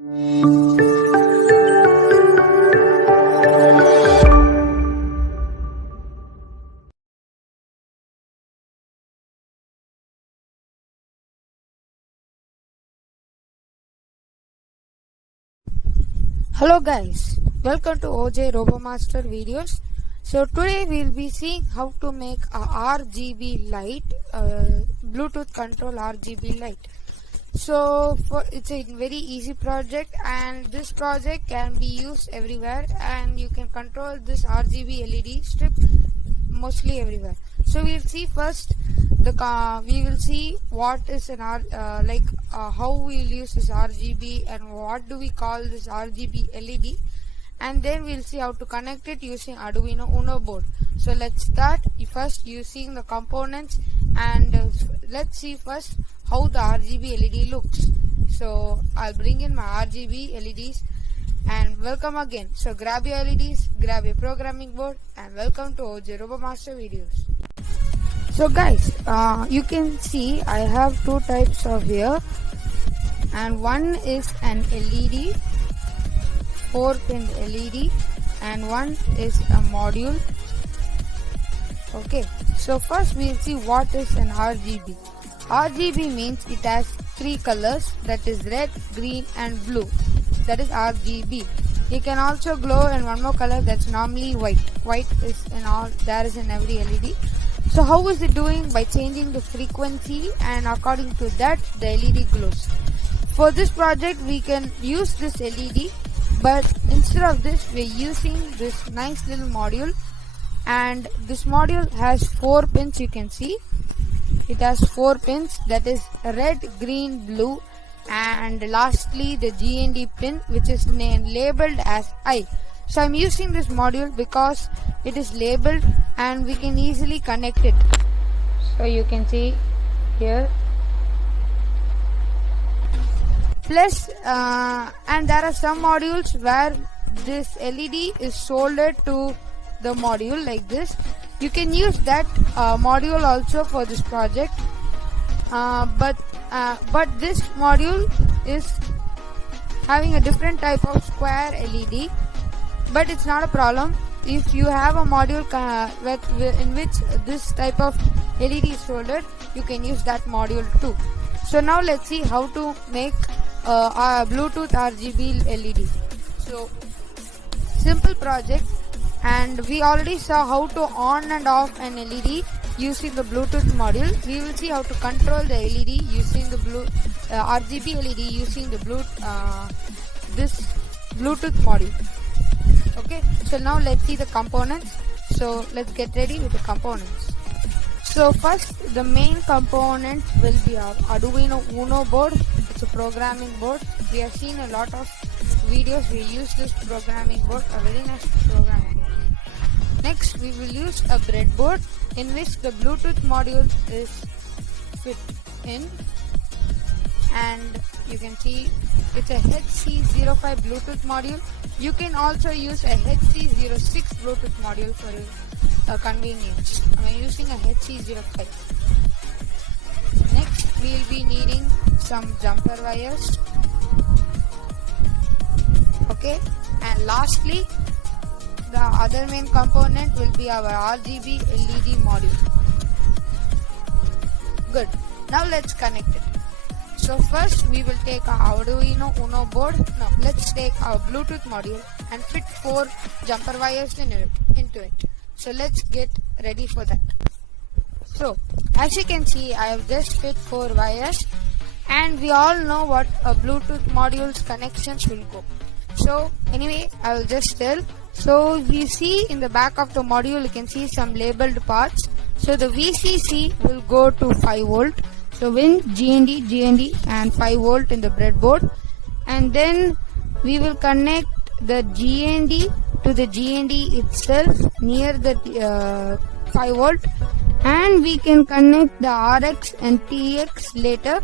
Hello guys, welcome to OJ RoboMaster videos. So today we'll be seeing how to make a RGB light, Bluetooth control RGB light. So it's a very easy project, and this project can be used everywhere, and you can control this RGB LED strip mostly everywhere. So we'll see first we will see what is an how we'll use this RGB and what do we call this RGB LED, and then we'll see how to connect it using Arduino Uno board. So let's start first using the components, and let's see first how the RGB LED looks. So I'll bring in my RGB LEDs, and welcome again. So grab your LEDs, grab your programming board, and welcome to OJ RoboMaster videos. So guys, you can see I have two types of here, and one is an LED, 4-pin LED, and one is a module. Okay, so first we'll see what is an RGB. RGB means it has three colors, that is red, green and blue. That is RGB. You can also glow in one more color, that's normally white. White is there is in every LED. So how is it doing? By changing the frequency, and according to that the LED glows. For this project we can use this LED, but instead of this we're using this nice little module, and this module has 4 pins. You can see it has 4 pins, that is red, green, blue, and lastly the GND pin, which is labeled as I. So I'm using this module because it is labeled and we can easily connect it. So you can see here. Plus, and there are some modules where this LED is soldered to the module like this. You can use that module also for this project, but this module is having a different type of square LED. But it's not a problem. If you have a module in which this type of LED is soldered, you can use that module too. So now let's see how to make a Bluetooth RGB LED. So simple project, and we already saw how to on and off an LED using the Bluetooth module. We will see how to control the LED using the RGB LED using the this Bluetooth module. Okay, so now let's see the components. So let's get ready with the components. So first, the main component will be our Arduino Uno board. It's a programming board. We have seen a lot of videos. We use this programming board, a very nice programming board. Next, we will use a breadboard in which the Bluetooth module is fit in, and you can see it's a HC05 Bluetooth module. You can also use a HC06 Bluetooth module for convenience. I am using a HC05. Next, we will be needing some jumper wires. Okay, and lastly, the other main component will be our RGB LED module. Good. Now let's connect it. So first we will take our Arduino Uno board. Now let's take our Bluetooth module and fit 4 jumper wires into it. So let's get ready for that. So as you can see, I have just fit 4 wires, and we all know what a Bluetooth module's connections will go. So anyway, I will just tell. So you see in the back of the module, you can see some labeled parts. So the VCC will go to 5 volt. So when GND and 5 volt in the breadboard, and then we will connect the GND to the GND itself near the 5 volt, and we can connect the RX and TX later.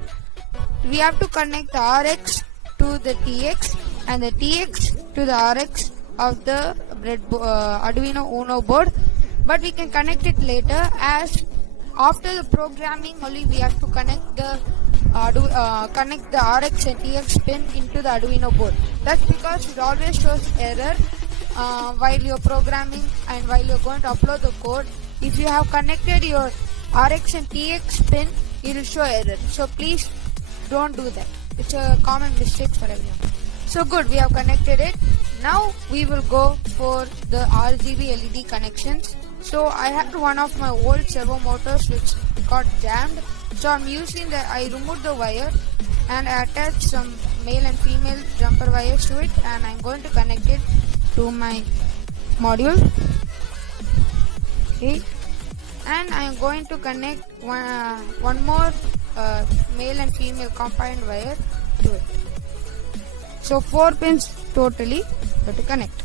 We have to connect the RX to the TX and the TX to the RX of the Arduino Uno board, but we can connect it later, as after the programming only we have to connect the connect the RX and TX pin into the Arduino board. That's because it always shows error while you're programming and while you're going to upload the code. If you have connected your RX and TX pin, it will show error. So please don't do that. It's a common mistake for everyone. So good, we have connected it. Now we will go for the RGB LED connections. So I had one of my old servo motors which got jammed. So I'm using I removed the wire and I attached some male and female jumper wires to it, and I'm going to connect it to my module. Okay. And I'm going to connect one more male and female combined wire to it. So 4 pins totally to connect.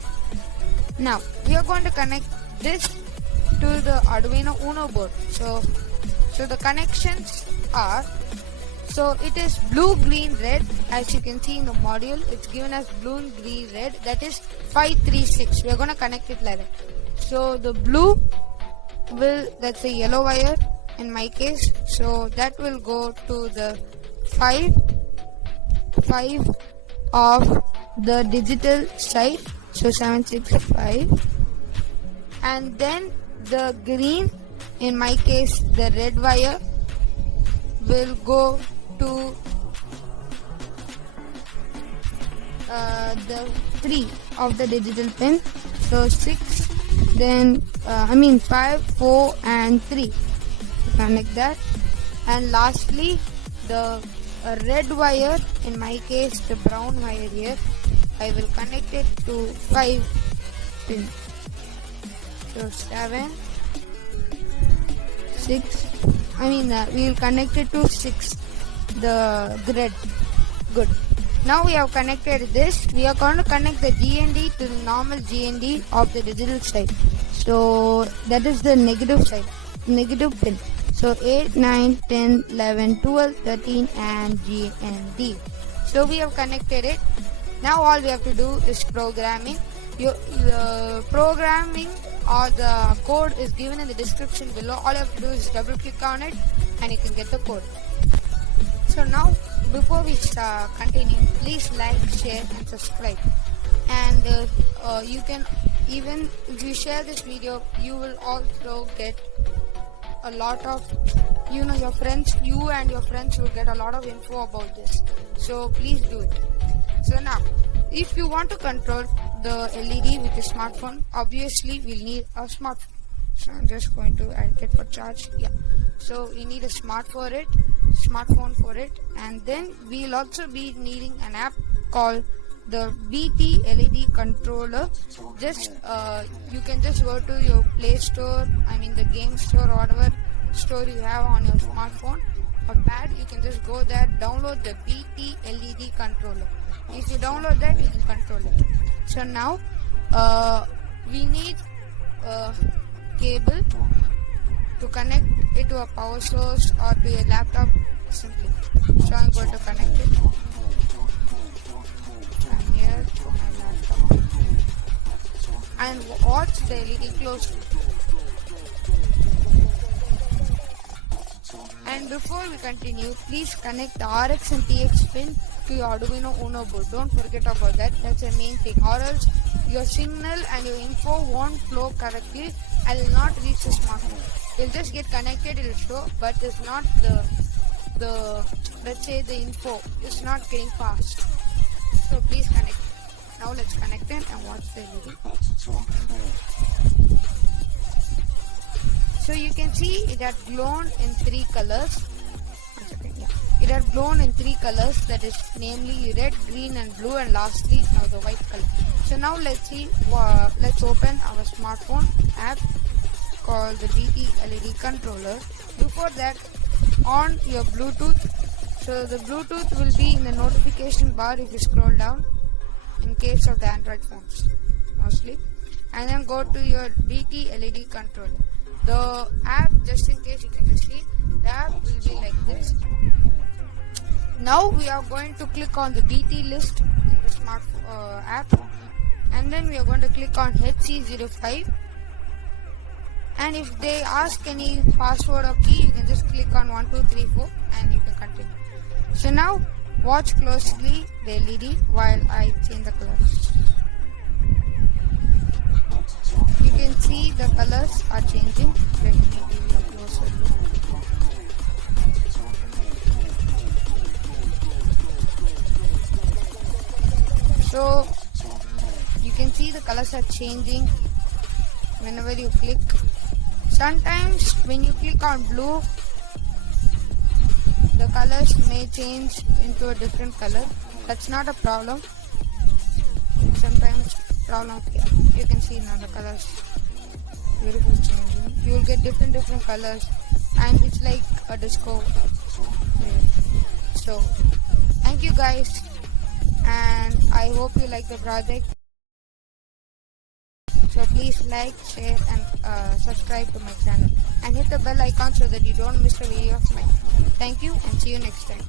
Now we are going to connect this to the Arduino Uno board. So the connections are, so it is blue, green, red. As you can see in the module, it's given as blue, green, red. That is 536. We are going to connect it like that. So the blue that's a yellow wire in my case. So that will go to the 5 of the digital side. So 765. And then the green, in my case the red wire, will go to the 3 of the digital pin. So 6, then 5, 4 and 3. Connect that. And lastly the red wire, in my case the brown wire here, I will connect it to 5 pin. So 7, 6, we will connect it to 6, the red. Good. Now we have connected this. We are going to connect the GND to the normal GND of the digital side. So that is the negative side, negative pin. So 8, 9, 10, 11, 12, 13 and GND. So we have connected it. Now all we have to do is programming. The programming or the code is given in the description below. All you have to do is double click on it and you can get the code. So now before we continue, please like, share and subscribe. And you can, even if you share this video, you will also get a lot of, you and your friends will get a lot of info about this. So please do it. So now, if you want to control the LED with a smartphone, obviously we'll need a smartphone. So I'm just going to add it for charge. Yeah. So you need a smartphone for it, and then we'll also be needing an app called the BT LED controller. Just you can just go to your Play Store, the game store or whatever store you have on your smartphone or pad. You can just go there, download the BT LED controller. If you download that, you can control it. So now we need a cable to connect it to a power source or to a laptop simply. So I'm going to connect it. I'm here to my laptop and watch the LED closely. And before we continue, please connect the RX and TX pin to your Arduino Uno board. Don't forget about that. That's the main thing. Or else your signal and your info won't flow correctly and will not reach the smartphone. It'll just get connected, it'll show, but it's not the let's say the info is not getting fast. So please connect. Now let's connect it and watch the LED. So you can see it had glown in 3 colors. It had glown in 3 colors, that is namely red, green and blue, and lastly now the white color. So now let's see, let's open our smartphone app called the BT LED controller. Before that, on your Bluetooth. So the Bluetooth will be in the notification bar if you scroll down, in case of the Android phones mostly. And then go to your BT LED controller. The app, just in case you can just see, the app will be like this. Now we are going to click on the BT list in the smart app, and then we are going to click on HC05. And if they ask any password or key, you can just click on 1, 2, 3, 4 and you can continue. So now watch closely the LED while I change the colors. You can see the colors are changing. Let me give you a closer look. So you can see the colors are changing whenever you click. Sometimes when you click on blue, the colors may change into a different color. That's not a problem. Sometimes problem here. You can see now the colors beautiful changing. You will get different colors, and it's like a disco. So thank you guys, and I hope you like the project. So please like, share and subscribe to my channel, and hit the bell icon so that you don't miss a video of mine. Thank you and see you next time.